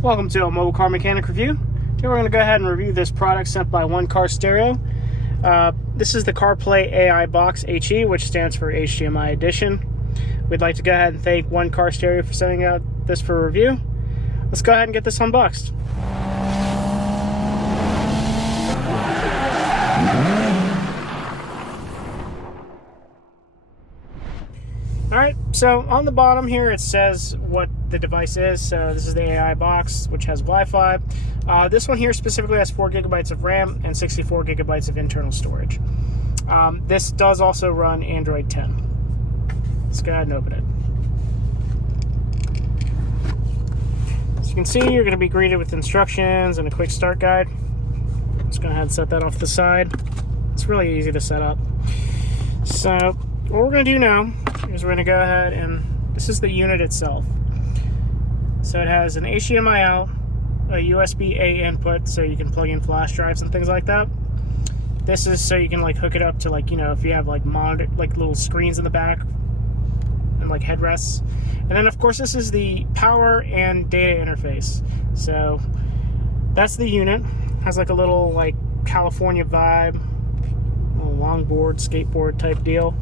Welcome to a mobile car mechanic review. Today we're going to go ahead and review this product sent by One Car Stereo. This is the CarPlay AI Box HE, which stands for HDMI Edition. We'd like to go ahead and thank One Car Stereo for sending out this for review. Let's go ahead and get this unboxed. Alright, so on the bottom here it says what the device is. So this is the AI box, which has Wi-Fi. This one here specifically has 4 gigabytes of RAM and 64 gigabytes of internal storage. This does also run Android 10. Let's go ahead and open it. As you can see, you're going to be greeted with instructions and a quick start guide. Just go ahead and set that off to the side. It's really easy to set up. So what we're going to do now is we're going to go ahead and this is the unit itself. So it has an HDMI out, a USB-A input, so you can plug in flash drives and things like that. This is so you can like hook it up to like, you know, if you have like monitor, like little screens in the back and like headrests. And then of course this is the power and data interface. So that's the unit. Has like a little like California vibe, a little longboard, skateboard type deal.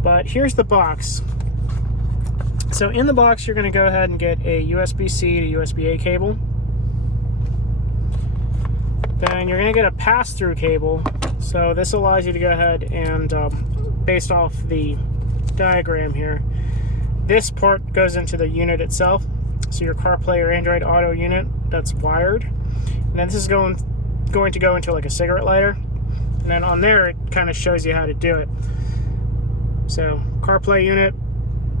But here's the box. So in the box, you're going to go ahead and get a USB-C to USB-A cable. Then you're going to get a pass-through cable. So this allows you to go ahead and, based off the diagram here, this part goes into the unit itself. So your CarPlay or Android Auto unit, that's wired. And then this is going to go into like a cigarette lighter. And then on there, it kind of shows you how to do it. So CarPlay unit,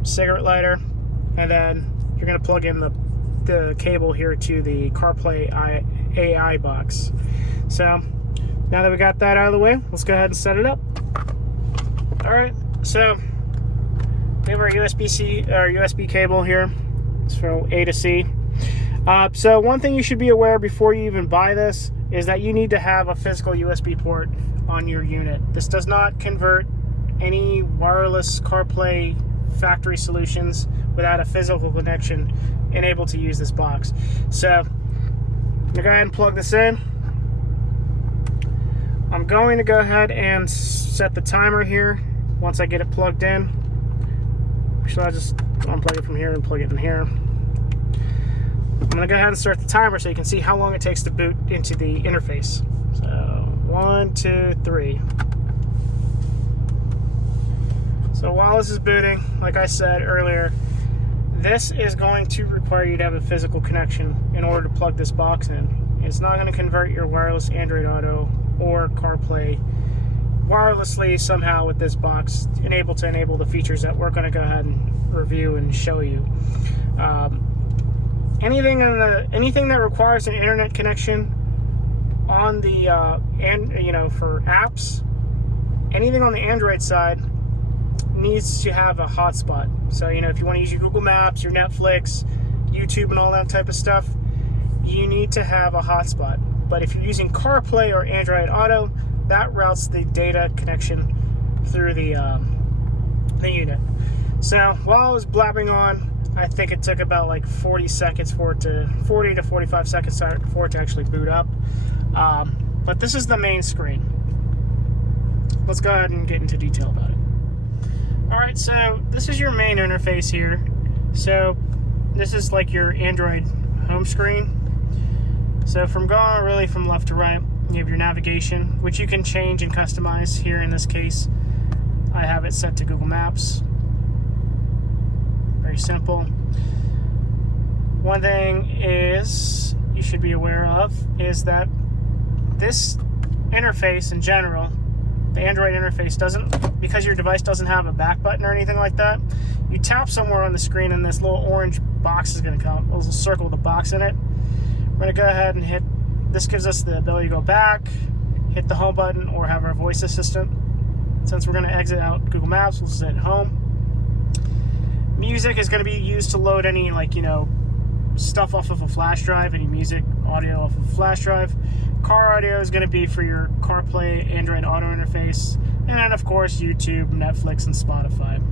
cigarette lighter, and then you're going to plug in the cable here to the CarPlay AI box. So now that we got that out of the way, let's go ahead and set it up. Alright, so we have our USB-C or USB cable here. It's from A to C. So one thing you should be aware before you even buy this is that you need to have a physical USB port on your unit. This does not convert any wireless CarPlay factory solutions without a physical connection and able to use this box. So I'm going to go ahead and plug this in. I'm going to go ahead and set the timer here once I get it plugged in. Should I just unplug it from here and plug it in here? I'm going to go ahead and start the timer so you can see how long it takes to boot into the interface. So 1, 2, 3. So while this is booting, like I said earlier, this is going to require you to have a physical connection in order to plug this box in. It's not going to convert your wireless Android Auto or CarPlay wirelessly somehow with this box, to enable the features that we're going to go ahead and review and show you. Anything that requires an internet connection on the for apps, anything on the Android side needs to have a hotspot. So, you know, if you want to use your Google Maps, your Netflix, YouTube, and all that type of stuff, you need to have a hotspot. But if you're using CarPlay or Android Auto, that routes the data connection through the unit. So while I was blabbing on, I think it took about like 40 to 45 seconds for it to actually boot up. But this is the main screen. Let's go ahead and get into detail about it. Alright, so this is your main interface here. So this is like your Android home screen. So from going really from left to right, you have your navigation, which you can change and customize. Here in this case, I have it set to Google Maps. Very simple. One thing is you should be aware of is that this interface in general, the Android interface, because your device doesn't have a back button or anything like that, you tap somewhere on the screen and this little orange box is going to come, a little circle with a box in it. We're going to go ahead and hit, this gives us the ability to go back, hit the home button, or have our voice assistant. Since we're going to exit out Google Maps, we'll just hit home. Music is going to be used to load any, like, you know, stuff off of a flash drive, any music, audio off of a flash drive. Car audio is going to be for your CarPlay Android Auto interface, and of course YouTube, Netflix, and Spotify.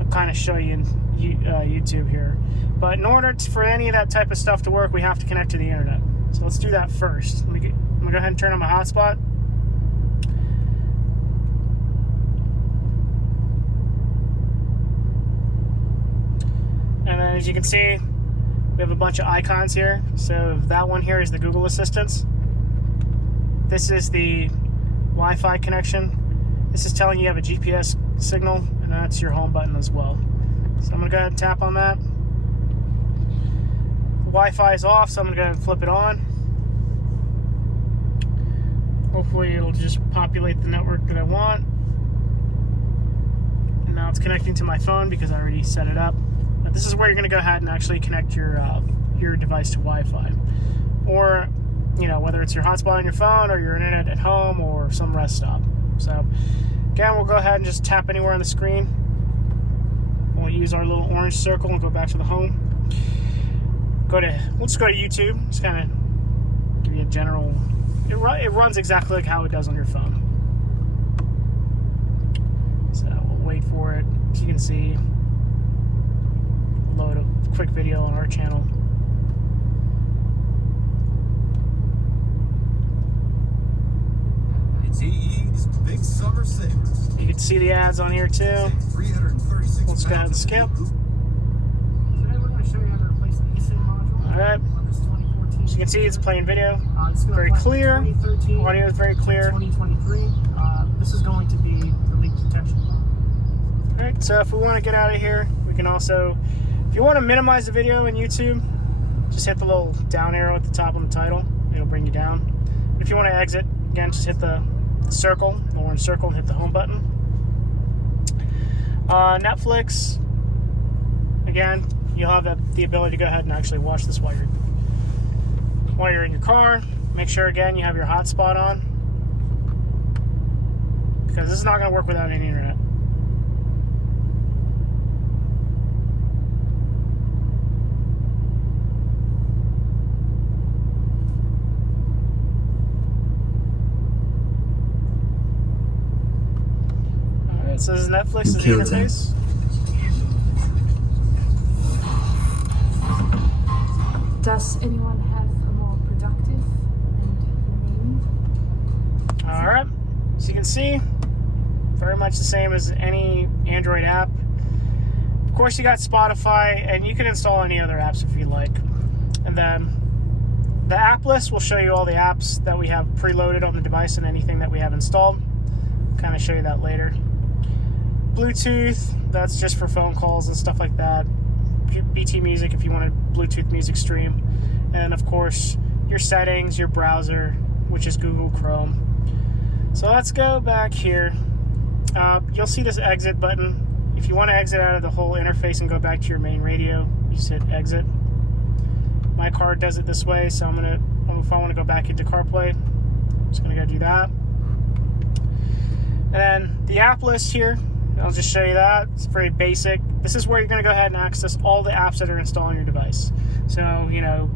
I'll kind of show you YouTube here. But in order for any of that type of stuff to work, we have to connect to the internet. So let's do that first. I'm gonna go ahead and turn on my hotspot. And then as you can see, we have a bunch of icons here. So that one here is the Google Assistants. This is the Wi-Fi connection. This is telling you have a GPS signal, and that's your home button as well. So I'm gonna go ahead and tap on that. Wi-Fi is off, so I'm gonna go ahead and flip it on. Hopefully it'll just populate the network that I want. And now it's connecting to my phone because I already set it up. But this is where you're gonna go ahead and actually connect your device to Wi-Fi. Or, you know, whether it's your hotspot on your phone or your internet at home or some rest stop. So again, we'll go ahead and just tap anywhere on the screen. We'll use our little orange circle and go back to the home. Let's go to YouTube. Just kind of give you a general. It runs exactly like how it does on your phone. So we'll wait for it. As you can see, load a quick video on our channel. It's EE's Big Summer Savers. You can see the ads on here too. Let's go ahead and skip. Today we're going to show you how to replace the eSIM module. Alright. As you can see, it's playing video. Very clear. Audio is very clear. 2023. This is going to be the leak detection. Alright, so if we want to get out of here, we can also, if you want to minimize the video in YouTube, just hit the little down arrow at the top on the title. It'll bring you down. If you want to exit, again, just hit the circle, the orange circle, and hit the home button. Netflix, again, you'll have the ability to go ahead and actually watch this while you're in your car. Make sure, again, you have your hotspot on, because this is not going to work without any internet. Alright, so this is Netflix, is the interface. Does anyone have a more productive and name? Alright, so you can see, very much the same as any Android app. Of course, you got Spotify, and you can install any other apps if you like. And then the app list will show you all the apps that we have preloaded on the device and anything that we have installed. Kind of show you that later. Bluetooth, that's just for phone calls and stuff like that. BT Music if you want a Bluetooth music stream. And of course, your settings, your browser, which is Google Chrome. So let's go back here. You'll see this exit button. If you want to exit out of the whole interface and go back to your main radio, you just hit exit. My car does it this way, so if I want to go back into CarPlay, I'm just going to go do that. And the app list here, I'll just show you that. It's very basic. This is where you're going to go ahead and access all the apps that are installed on your device. So, you know,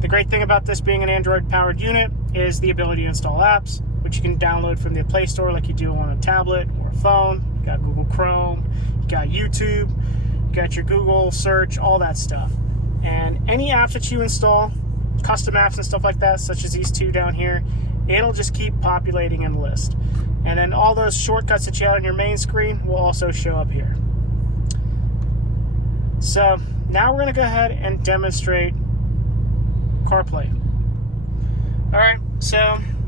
the great thing about this being an Android-powered unit is the ability to install apps, which you can download from the Play Store like you do on a tablet or a phone. You got Google Chrome, you got YouTube, you got your Google search, all that stuff. And any apps that you install, custom apps and stuff like that, such as these two down here, it'll just keep populating in the list. And then all those shortcuts that you had on your main screen will also show up here. So now we're going to go ahead and demonstrate CarPlay. Alright, so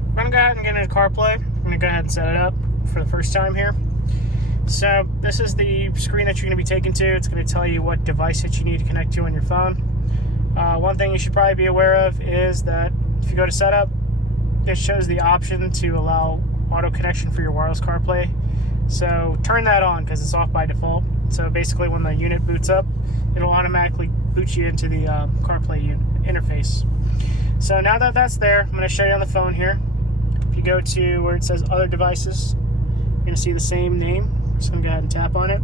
we're going to go ahead and get into CarPlay. I'm going to go ahead and set it up for the first time here. So this is the screen that you're going to be taken to. It's going to tell you what device that you need to connect to on your phone. One thing you should probably be aware of is that if you go to setup, it shows the option to allow auto connection for your wireless CarPlay. So turn that on because it's off by default. So basically when the unit boots up, it'll automatically boot you into the CarPlay interface. So now that that's there, I'm going to show you on the phone here. If you go to where it says other devices, you're going to see the same name. I'm just going to go ahead and tap on it.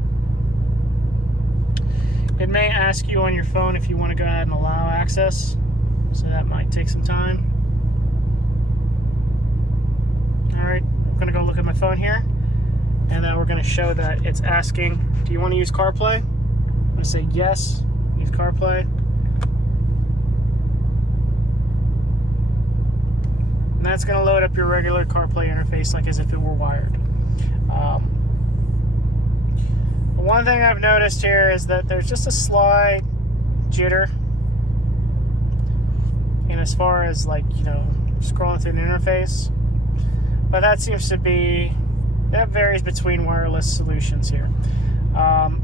It may ask you on your phone if you want to go ahead and allow access. So that might take some time. Alright, I'm going to go look at my phone here. And then we're going to show that it's asking, do you want to use CarPlay? I'm going to to say yes, use CarPlay. And that's going to load up your regular CarPlay interface like as if it were wired. One thing I've noticed here is that there's just a slight jitter. And as far as like, you know, scrolling through the interface. But that seems to be, that varies between wireless solutions here. I'm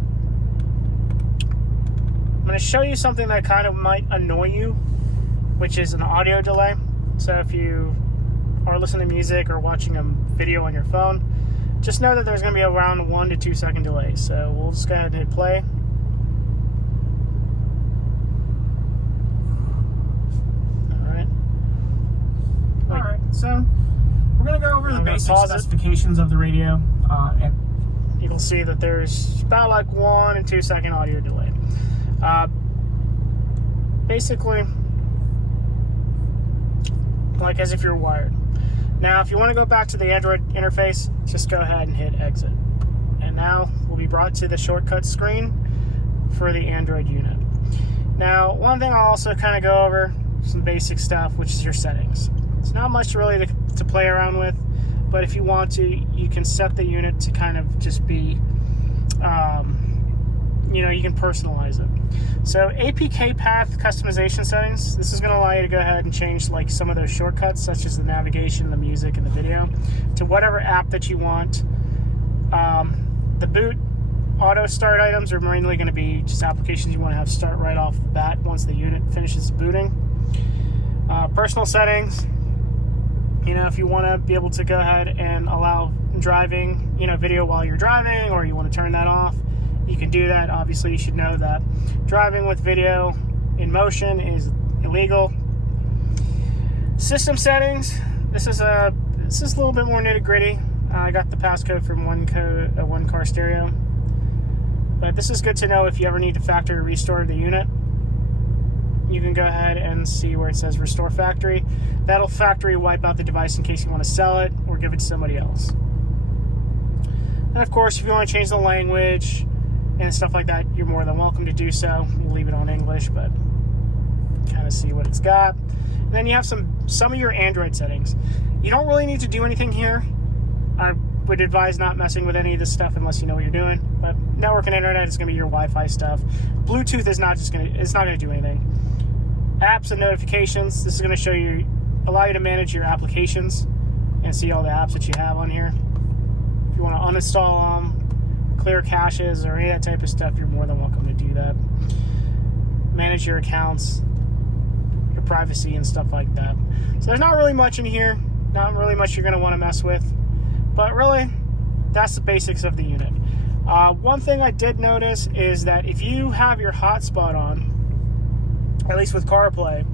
going to show you something that kind of might annoy you, which is an audio delay. So if you are listening to music or watching a video on your phone, just know that there's going to be around 1 to 2 second delay. So we'll just go ahead and hit play. Alright, so we're going to go over the basic specifications of the radio. And you can see that there's about like 1 and 2 second audio delay. Basically, like as if you're wired. Now, if you want to go back to the Android interface, just go ahead and hit exit. And now we'll be brought to the shortcut screen for the Android unit. Now, one thing I'll also kind of go over, some basic stuff, which is your settings. It's not much really to play around with, but if you want to, you can set the unit to kind of just be, you know, you can personalize it. So APK path customization settings, this is going to allow you to go ahead and change like some of those shortcuts, such as the navigation, the music, and the video, to whatever app that you want. The boot auto start items are mainly going to be just applications you want to have start right off the bat once the unit finishes booting. Personal settings, you know, if you want to be able to go ahead and allow driving, you know, video while you're driving, or you want to turn that off, you can do that. Obviously, you should know that driving with video in motion is illegal. System settings. This is a little bit more nitty gritty. I got the passcode from One Car Stereo, but this is good to know if you ever need to factory restore the unit. You can go ahead and see where it says restore factory. That'll factory wipe out the device in case you want to sell it or give it to somebody else. And of course, if you want to change the language and stuff like that, you're more than welcome to do so. We'll leave it on English, but kind of see what it's got. And then you have some of your Android settings. You don't really need to do anything here. I would advise not messing with any of this stuff unless you know what you're doing. But network and internet is going to be your Wi-Fi stuff. Bluetooth is not going to do anything. Apps and notifications. This is going to allow you to manage your applications and see all the apps that you have on here. If you want to uninstall them, clear caches, or any of that type of stuff, you're more than welcome to do that. Manage your accounts, your privacy, and stuff like that. So there's not really much in here. Not really much you're going to want to mess with. But really, that's the basics of the unit. One thing I did notice is that if you have your hotspot on, at least with CarPlay,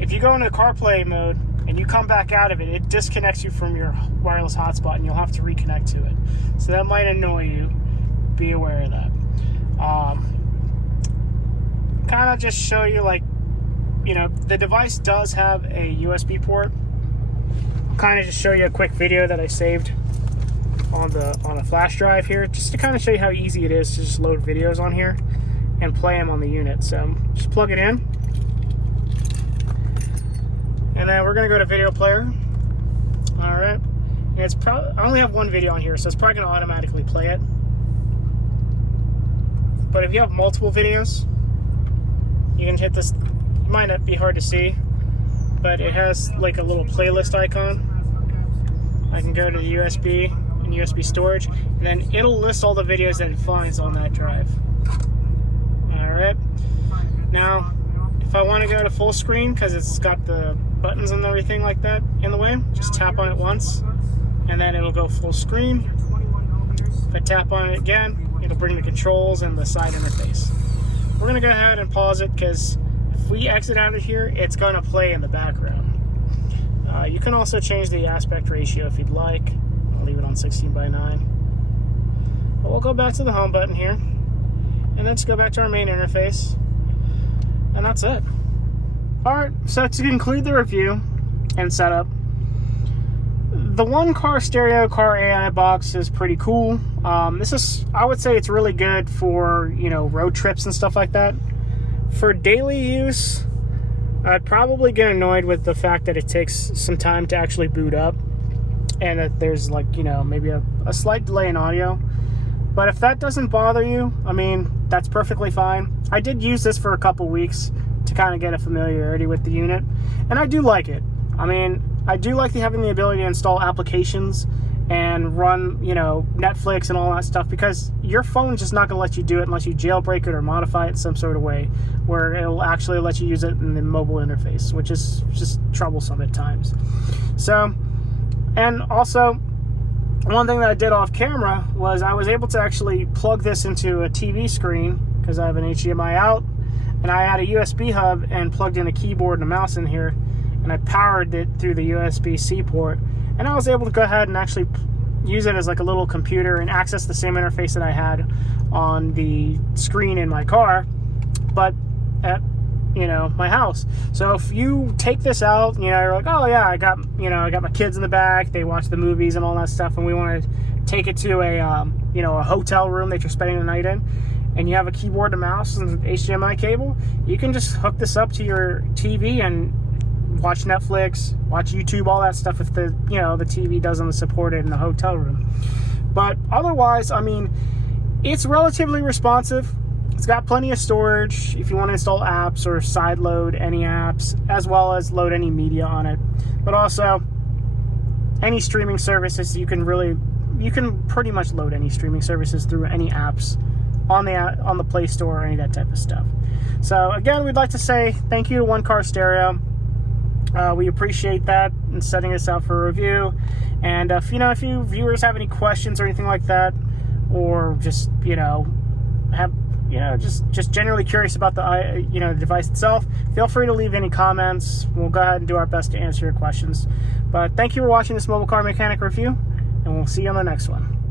if you go into CarPlay mode and you come back out of it, it disconnects you from your wireless hotspot and you'll have to reconnect to it. So that might annoy you. Be aware of that. Kind of just show you, like, you know, the device does have a USB port. Kind of just show you a quick video that I saved on a flash drive here, just to kind of show you how easy it is to just load videos on here and play them on the unit. So just plug it in, and then we're gonna go to video player. All right, and it's I only have one video on here, so it's probably gonna automatically play it. But if you have multiple videos, you can hit this. It might not be hard to see, but it has like a little playlist icon. I can go to the USB and USB storage, and then it'll list all the videos that it finds on that drive. Alright, now if I want to go to full screen, because it's got the buttons and everything like that in the way, just tap on it once and then it'll go full screen. If I tap on it again, it'll bring the controls and the side interface. We're going to go ahead and pause it, because if we exit out of here, it's going to play in the background. You can also change the aspect ratio if you'd like. I'll leave it on 16:9. But we'll go back to the home button here, and then just go back to our main interface, and that's it. Alright, so to conclude the review and setup, the one car stereo car AI box is pretty cool. This is, I would say it's really good for, you know, road trips and stuff like that. For daily use, I'd probably get annoyed with the fact that it takes some time to actually boot up, and that there's, like, you know, maybe a slight delay in audio. But if that doesn't bother you, I mean, that's perfectly fine. I did use this for a couple weeks to kind of get a familiarity with the unit, and I do like it. I mean, I do like having the ability to install applications and run, you know, Netflix and all that stuff, because your phone's just not going to let you do it unless you jailbreak it or modify it in some sort of way where it'll actually let you use it in the mobile interface, which is just troublesome at times. So, and also, one thing that I did off camera was I was able to actually plug this into a TV screen, because I have an HDMI out, and I had a USB hub and plugged in a keyboard and a mouse in here, and I powered it through the USB-C port, and I was able to go ahead and actually use it as like a little computer and access the same interface that I had on the screen in my car, but at, you know, my house. So if you take this out, you know, you're like, oh yeah, I got my kids in the back, they watch the movies and all that stuff, and we want to take it to a you know, a hotel room that you're spending the night in, and you have a keyboard and mouse and HDMI cable, you can just hook this up to your TV and watch Netflix, watch YouTube, all that stuff if the, you know, the TV doesn't support it in the hotel room. But otherwise, I mean, it's relatively responsive. It's got plenty of storage if you want to install apps or side load any apps, as well as load any media on it. But also, any streaming services, you can pretty much load any streaming services through any apps on the Play Store or any of that type of stuff. So again, we'd like to say thank you to One Car Stereo. We appreciate that and setting this out for a review. And if you viewers have any questions or anything like that, or just just generally curious about the the device itself, feel free to leave any comments. We'll go ahead and do our best to answer your questions. But thank you for watching this mobile car mechanic review, and we'll see you on the next one.